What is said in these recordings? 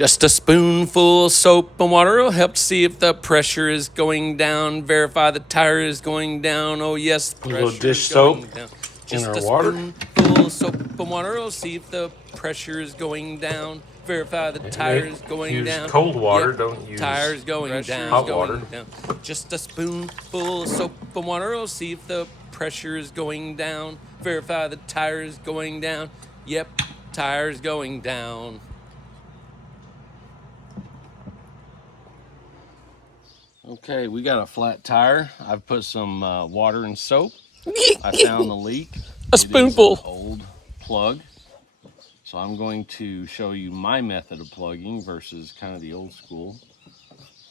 Just a spoonful of soap and water will help see if the pressure is going down. Verify the tire is going down. Oh yes, the A little pressure dish is going soap down. in Just our a water. spoonful of soap and water will see if the pressure is going down. Verify the tire is going Use down. cold water, Yep, don't use tire's going down. hot water. Going down. Just a spoonful of soap and water will see if the pressure is going down. Verify the tire is going down. Yep, tire's going down. Okay, we got a flat tire. I've put some water and soap. I found the leak. A spoonful. It is an old plug. So I'm going to show you my method of plugging versus kind of the old school.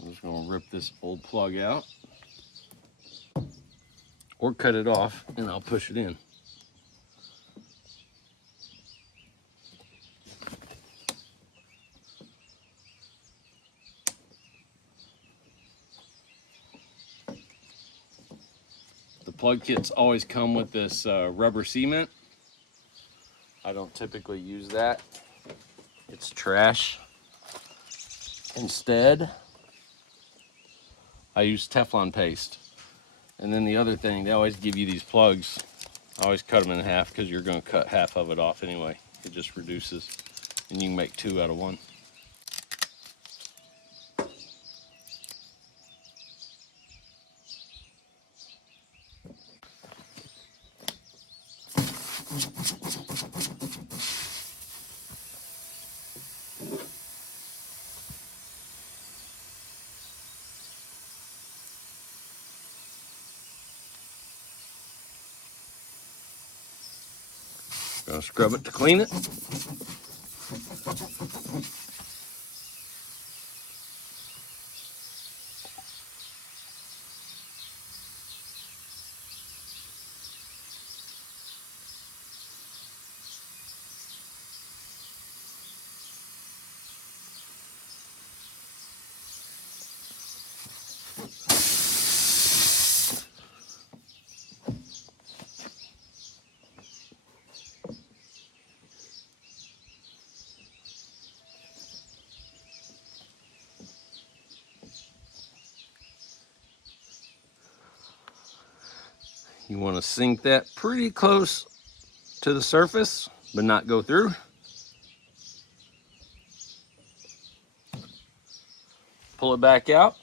I'm just going to rip this old plug out or cut it off and I'll push it in. The plug kits always come with this rubber cement. I don't typically use that. It's trash. Instead, I use Teflon paste. And then the other thing, they always give you these plugs. I always cut them in half because you're going to cut half of it off anyway. It just reduces, and you can make two out of one. Gonna scrub it to clean it. You want to sink that pretty close to the surface, but not go through. Pull it back out.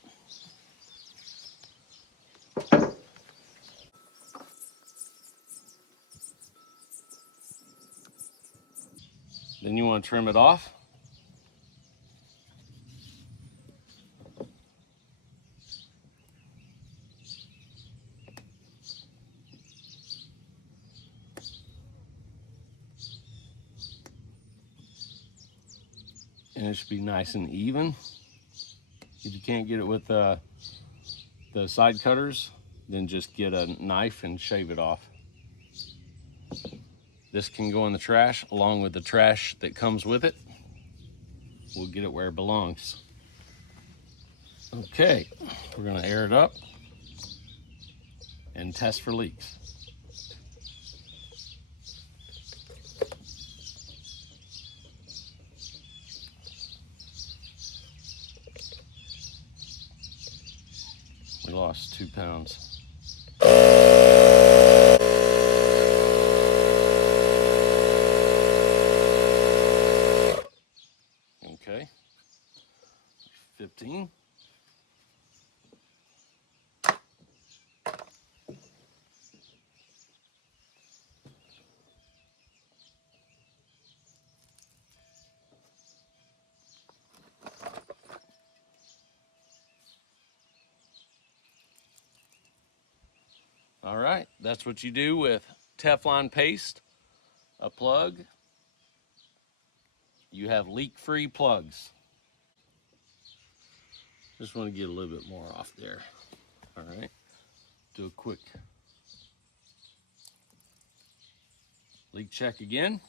Then you want to trim it off. And it should be nice and even. If you can't get it with the side cutters, then just get a knife and shave it off. This can go in the trash along with the trash that comes with it. We'll get it where it belongs. Okay, we're gonna air it up and test for leaks. We lost 2 pounds. Okay, 15. All right, that's what you do with Teflon paste, a plug. You have leak-free plugs. Just want to get a little bit more off there. All right, do a quick leak check again.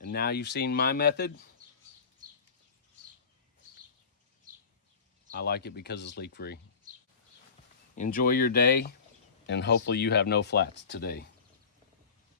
And now you've seen my method. I like it because it's leak-free. Enjoy your day, and hopefully you have no flats today.